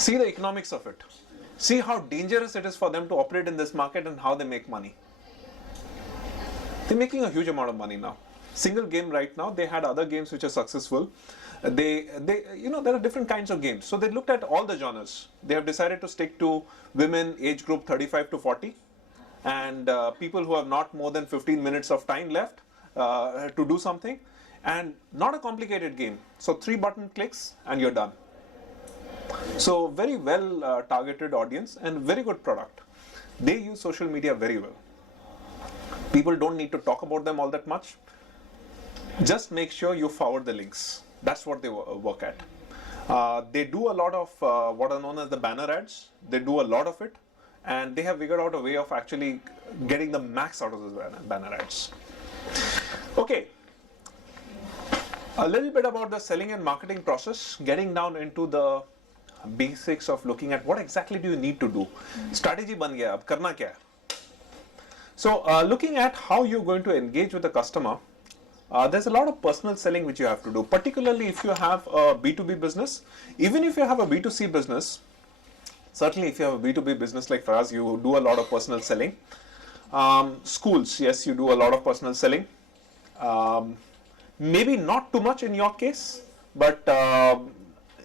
See the economics of it. See how dangerous it is for them to operate in this market and how they make money. They're making a huge amount of money now. Single game right now, they had other games which are successful. There are different kinds of games. So they looked at all the genres. They have decided to stick to women age group 35 to 40 and people who have not more than 15 minutes of time left to do something, and not a complicated game. So 3 button clicks and you're done. So very well targeted audience and very good product. They use social media very well. People don't need to talk about them all that much. Just make sure you forward the links. That's what they work at. They do a lot of what are known as the banner ads. They do a lot of it, and they have figured out a way of actually getting the max out of those banner ads. Okay, a little bit about the selling and marketing process, getting down into the basics of looking at what exactly do you need to do. Strategy ban gaya, ab karna kya hai? So looking at how you're going to engage with the customer, there's a lot of personal selling which you have to do, particularly if you have a B2B business. Even if you have a B2C business, certainly if you have a B2B business like Faraz, you do a lot of personal selling. Schools, yes, you do a lot of personal selling. Maybe not too much in your case, but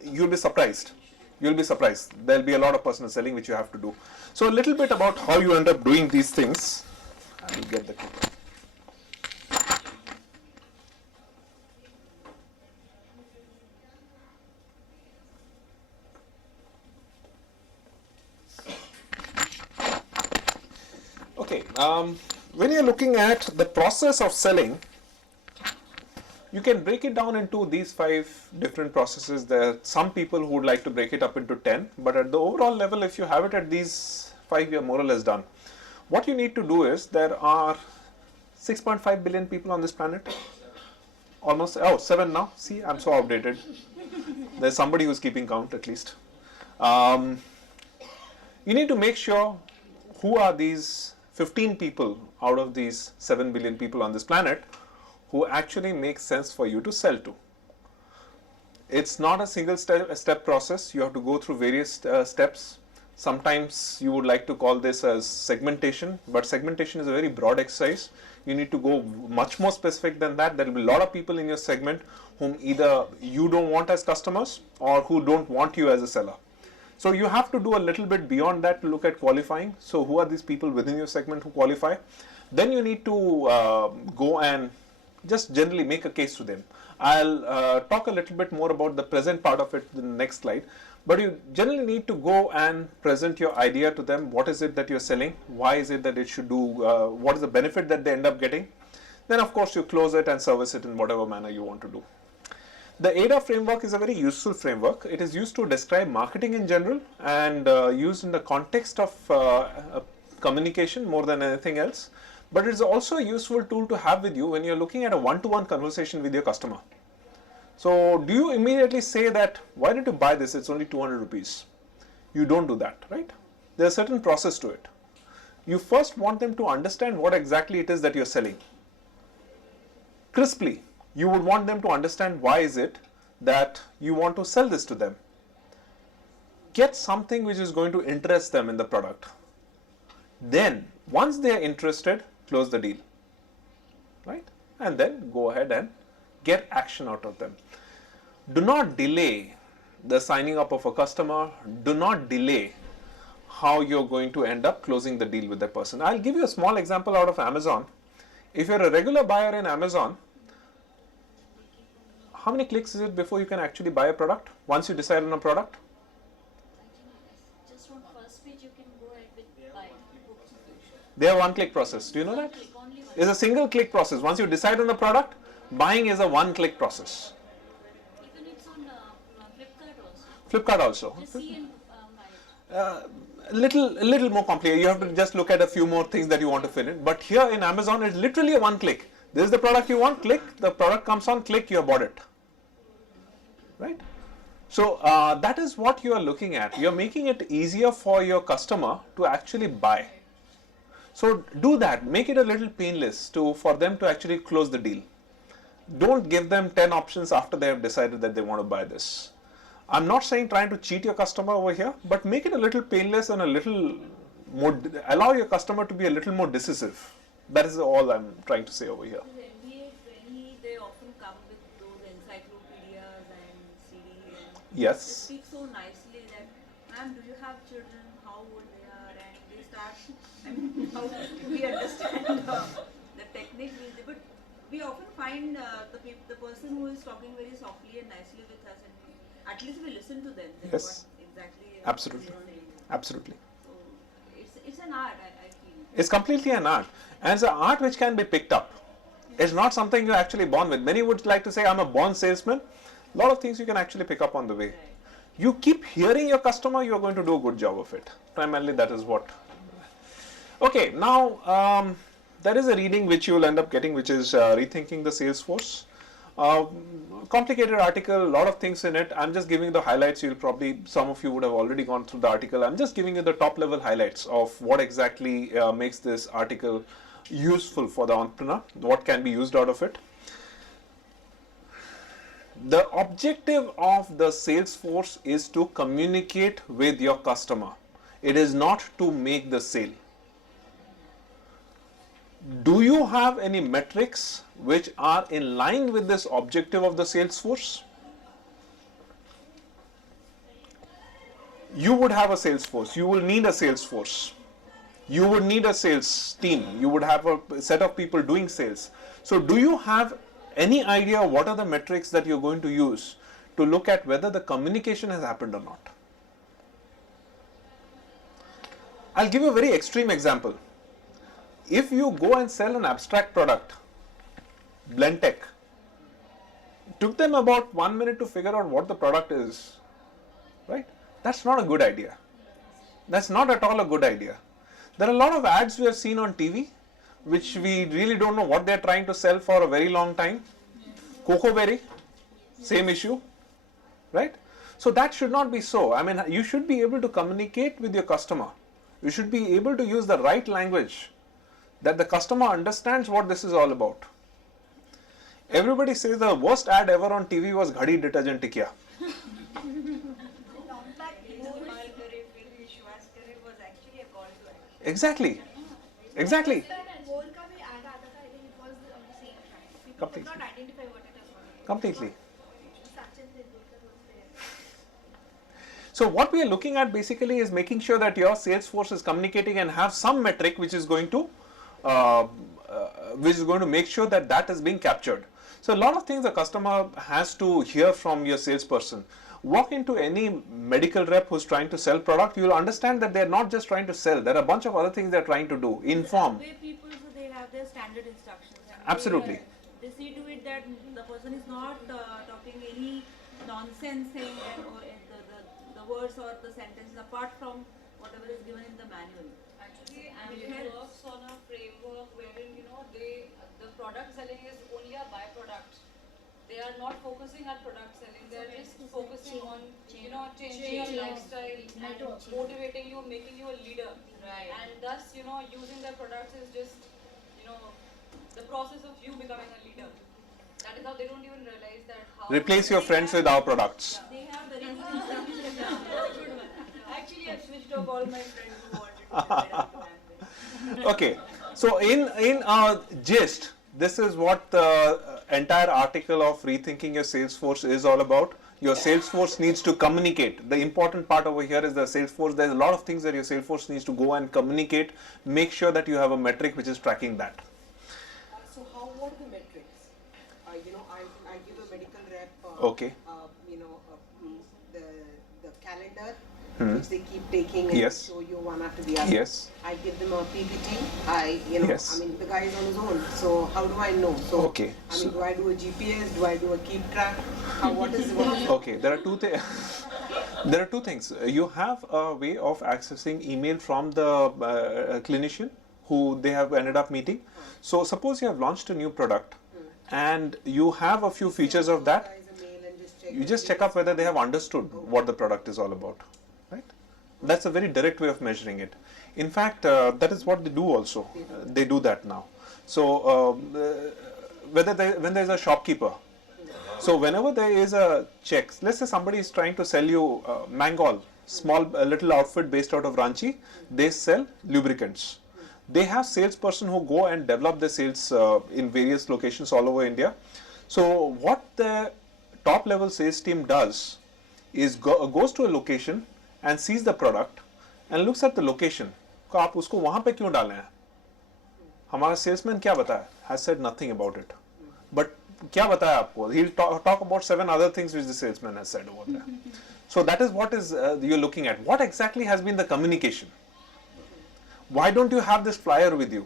you'll be surprised. You'll be surprised. There'll be a lot of personal selling which you have to do. So a little bit about how you end up doing these things. I'll get the clicker. Okay, when you're looking at the process of selling, you can break it down into these 5 different processes. There are some people who would like to break it up into 10, but at the overall level, if you have it at these 5, you're more or less done. What you need to do is, there are 6.5 billion people on this planet. Almost, 7 now. See, I'm so outdated. There's somebody who's keeping count at least. You need to make sure who are these 15 people out of these 7 billion people on this planet who actually make sense for you to sell to. It's not a single step process. You have to go through various steps. Sometimes you would like to call this as segmentation, but segmentation is a very broad exercise. You need to go much more specific than that. There will be a lot of people in your segment whom either you don't want as customers or who don't want you as a seller. So you have to do a little bit beyond that to look at qualifying. So who are these people within your segment who qualify? Then you need to go and just generally make a case to them. I'll talk a little bit more about the present part of it in the next slide. But you generally need to go and present your idea to them. What is it that you're selling? Why is it that it should do? What is the benefit that they end up getting? Then of course you close it and service it in whatever manner you want to do. The ADA framework is a very useful framework. It is used to describe marketing in general and used in the context of communication more than anything else. But it is also a useful tool to have with you when you're looking at a one-to-one conversation with your customer. So do you immediately say that, why did you buy this? It's only 200 rupees. You don't do that, right? There's a certain process to it. You first want them to understand what exactly it is that you're selling. Crisply, you would want them to understand why is it that you want to sell this to them. Get something which is going to interest them in the product. Then, once they are interested, close the deal, right? And then go ahead and get action out of them. Do not delay the signing up of a customer. Do not delay how you're going to end up closing the deal with that person. I'll give you a small example out of Amazon. If you're a regular buyer in Amazon, how many clicks is it before you can actually buy a product? Once you decide on a product? Just on first page you can go ahead with buy. They have one-click process. Do you know that? It's a single click process. Once you decide on the product, buying is a one-click process. Even it's on Flipkart also. Flipkart also. Just see and buy it. A little more complicated. You have to just look at a few more things that you want to fill in. But here in Amazon, it's literally a one-click. This is the product you want. Click. The product comes on. Click. You have bought it. Right? So that is what you are looking at. You are making it easier for your customer to actually buy. So do that. Make it a little painless for them to actually close the deal. Don't give them 10 options after they have decided that they want to buy this. I'm not saying trying to cheat your customer over here, but make it a little painless and a little more, allow your customer to be a little more decisive. That is all I'm trying to say over here. The MBA trainee, they often come with those encyclopedias and CDs and they Yes. speak so nicely that, ma'am, do you have children? How old they are? And they start, I mean, how we understand the technique. But we often find the person who is talking very softly and nicely with us, and at least we listen to them. Then Yes. what exactly Absolutely. they're saying. Absolutely. So it's an art, I feel. It's completely an art. And it's an art which can be picked up. It's not something you're actually born with. Many would like to say, I'm a born salesman. A lot of things you can actually pick up on the way. Right. You keep hearing your customer, you're going to do a good job of it. Primarily, that is what. Okay, now there is a reading which you will end up getting, which is Rethinking the Salesforce. Complicated article, a lot of things in it. I'm just giving the highlights. You'll probably, some of you would have already gone through the article. I'm just giving you the top level highlights of what exactly makes this article useful for the entrepreneur, what can be used out of it. The objective of the Salesforce is to communicate with your customer. It is not to make the sale. Do you have any metrics which are in line with this objective of the Salesforce? You would have a Salesforce. You will need a Salesforce. You would need a sales team. You would have a set of people doing sales. So do you have any idea what are the metrics that you're going to use to look at whether the communication has happened or not? I'll give you a very extreme example. If you go and sell an abstract product, Blendtec, it took them about 1 minute to figure out what the product is, right? That's not a good idea. That's not at all a good idea. There are a lot of ads we have seen on TV, which we really don't know what they're trying to sell for a very long time. Cocoa Berry, same issue, right? So that should not be so. I mean, you should be able to communicate with your customer. You should be able to use the right language that the customer understands what this is all about. Everybody says the worst ad ever on TV was Ghadi detergent tikya. Exactly. Exactly. Completely. Completely. So what we are looking at basically is making sure that your sales force is communicating and have some metric which is going to make sure that that is being captured. So a lot of things the customer has to hear from your salesperson. Walk into any medical rep who's trying to sell product, you will understand that they're not just trying to sell. There are a bunch of other things they're trying to do. Inform. Way people, so they have their standard instructions. And Absolutely. They see to it that the person is not talking any nonsense thing or the words or the sentences apart from whatever is given in the manual. Actually, And it it helps. works on a framework wherein the product selling is only a byproduct. They are not focusing on product selling. They are just focusing on changing your lifestyle and motivating you, making you a leader. Right. And thus using their products is just the process of you becoming a leader. That is how they don't even realize that how. Replace your friends with our products. They have very good instructions. Actually, I've switched off all my friends who wanted to get into Amway. Okay, so in gist, this is what the entire article of Rethinking Your Salesforce is all about. Your Salesforce needs to communicate. The important part over here is the Salesforce. There's a lot of things that your Salesforce needs to go and communicate. Make sure that you have a metric which is tracking that. So what are the metrics? I give a medical rep. Okay. The calendar which they keep taking and Yes. show you one after the other. Yes. I give them a PPT. Yes. The guy is on his own. So how do I know? So Okay, so- do I do a GPS? Do I do a keep track? What is Okay, there are two things. There are two things. You have a way of accessing email from the clinician who they have ended up meeting. So suppose you have launched a new product and you have a few features of that. Guys a mail and just check. You just check up whether they have understood what the product is all about, right? That's a very direct way of measuring it. In fact, that is what they do also. They do that now. So when there's a shopkeeper So whenever there is a check, let's say somebody is trying to sell you Mangol, small little outfit based out of Ranchi, they sell lubricants. They have salesperson who go and develop the sales in various locations all over India. So what the top level sales team does is goes to a location and sees the product and looks at the location. को आप उसको वहाँ पे क्यों डालें हैं? हमारा salesman क्या बताया? Has said nothing about it. But क्या बताया आपको? He'll talk about 7 other things which the salesman has said over there. So that is what is you're looking at. What exactly has been the communication? Why don't you have this flyer with you?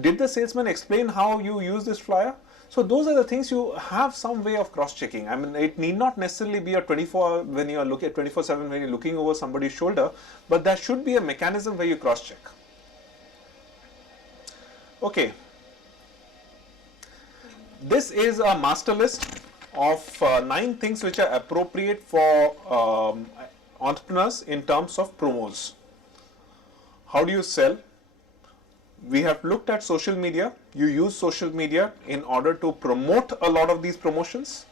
Did the salesman explain how you use this flyer? So those are the things you have some way of cross-checking. I mean, it need not necessarily be a 24 when you are looking at 24/7 when you're looking over somebody's shoulder, but there should be a mechanism where you cross-check. Okay. This is a master list of 9 things which are appropriate for entrepreneurs in terms of promos. How do you sell? We have looked at social media. You use social media in order to promote a lot of these promotions.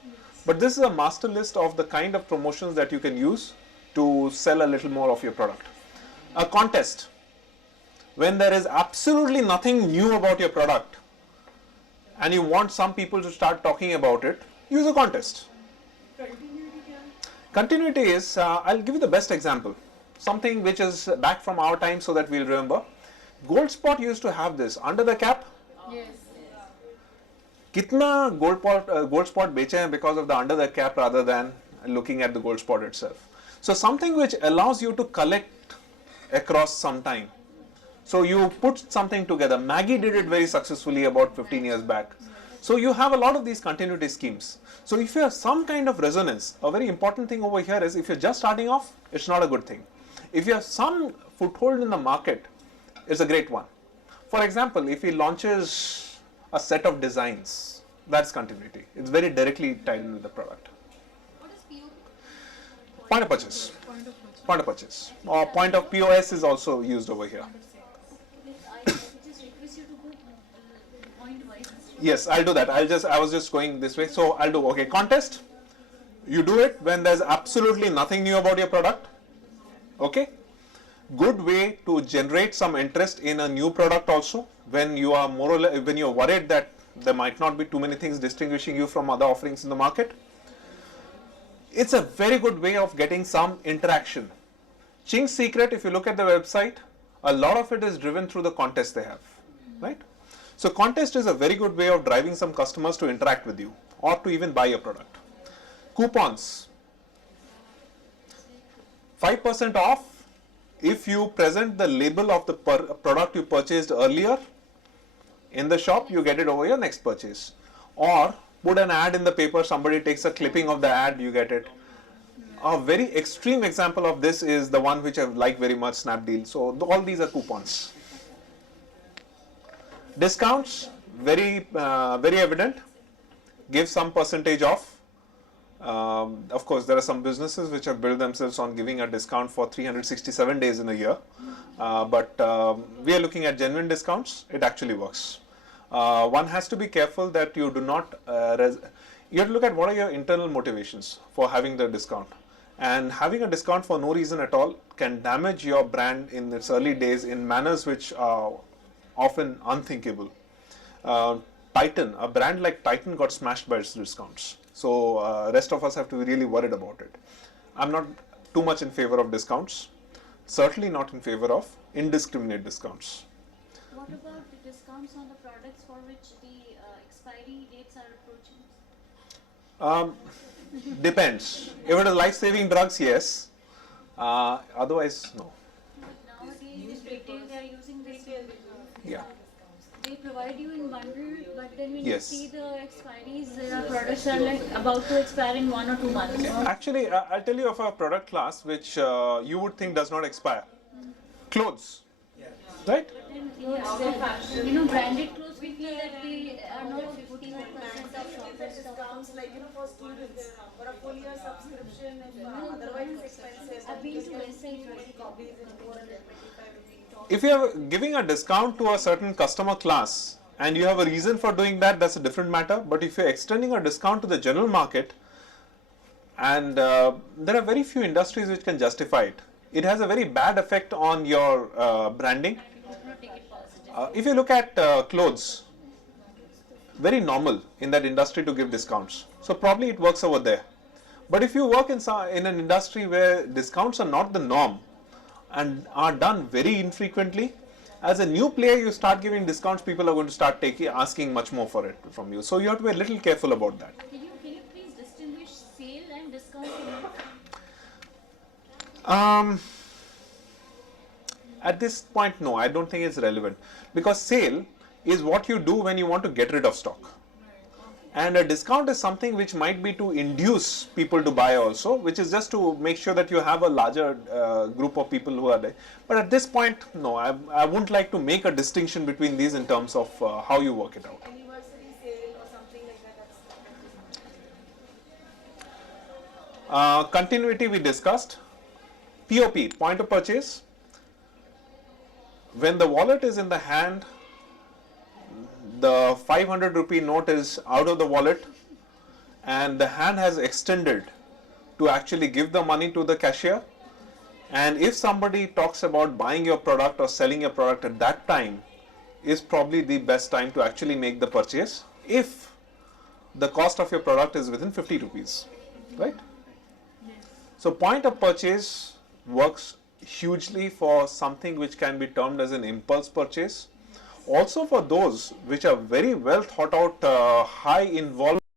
But this is a master list of the kind of promotions that you can use to sell a little more of your product. A contest. When there is absolutely nothing new about your product and you want some people to start talking about it, use a contest. Continuity is, I'll give you the best example. Something which is back from our time so that we'll remember. Gold Spot used to have this under the cap. Yes. कितना gold spot बेचे हैं because of the under the cap rather than looking at the gold spot itself. So something which allows you to collect across some time. So you put something together. Maggie did it very successfully about 15 years back. So you have a lot of these continuity schemes. So if you have some kind of resonance, a very important thing over here is if you're just starting off, it's not a good thing. If you have some foothold in the market, it's a great one. For example, if he launches a set of designs, that's continuity. It's very directly tied in with the product. What is POP? Point of purchase. Point of purchase. Or point of POS is also used over here. I just request you to go point wise. Yes, I'll do that. I was just going this way. So I'll do, okay, contest. You do it when there's absolutely nothing new about your product. Okay. Good way to generate some interest in a new product also when you are more or less, when you're worried that there might not be too many things distinguishing you from other offerings in the market. It's a very good way of getting some interaction. Ching's Secret, if you look at the website, a lot of it is driven through the contest they have, right? So contest is a very good way of driving some customers to interact with you or to even buy your product. Coupons. 5% off if you present the label of the product you purchased earlier in the shop, you get it over your next purchase. Or put an ad in the paper, somebody takes a clipping of the ad, you get it. A very extreme example of this is the one which I like very much, Snapdeal. So all these are coupons. Discounts, very evident. Give some percentage off. Of course, there are some businesses which have built themselves on giving a discount for 367 days in a year. But we are looking at genuine discounts. It actually works. One has to be careful that you do not, you have to look at what are your internal motivations for having the discount. And having a discount for no reason at all can damage your brand in its early days in manners which are often unthinkable. Titan, a brand like Titan got smashed by its discounts. So rest of us have to be really worried about it. I'm not too much in favor of discounts. Certainly not in favor of indiscriminate discounts. What about the discounts on the products for which the expiry dates are approaching? Depends. If it is life-saving drugs, yes. Otherwise, no. But nowadays, the retail they are using this. Yeah. They provide you in bundle, but then when Yes. you see the expiries, there are products that are like about to expire in 1 or 2 months. Actually, I'll tell you of a product class which you would think does not expire. Clothes. Right? Then, branded clothes, we feel that they are not 50% of shoppers. Discounts like for students or a full year subscription otherwise it's expensive. I've been to websites where Copies in 425 rupees. If you are giving a discount to a certain customer class and you have a reason for doing that, that's a different matter. But if you're extending a discount to the general market, and there are very few industries which can justify it, it has a very bad effect on your branding. Not take it positive. If you look at clothes, very normal in that industry to give discounts. So probably it works over there. But if you work in an industry where discounts are not the norm and are done very infrequently, as a new player you start giving discounts, people are going to start asking much more for it from you. So you have to be a little careful about that. Can you please distinguish sale and discount? At this point, no, I don't think it's relevant, because sale is what you do when you want to get rid of stock. And a discount is something which might be to induce people to buy also, which is just to make sure that you have a larger group of people who are there. But at this point, no, I wouldn't like to make a distinction between these in terms of how you work it out. Anniversary sale or something like that, that's Continuity we discussed. POP, point of purchase. When the wallet is in the hand, the 500 rupee note is out of the wallet and the hand has extended to actually give the money to the cashier. And if somebody talks about buying your product or selling your product at that time, is probably the best time to actually make the purchase if the cost of your product is within 50 rupees, right? So point of purchase works hugely for something which can be termed as an impulse purchase. Also for those which are very well thought out, high involved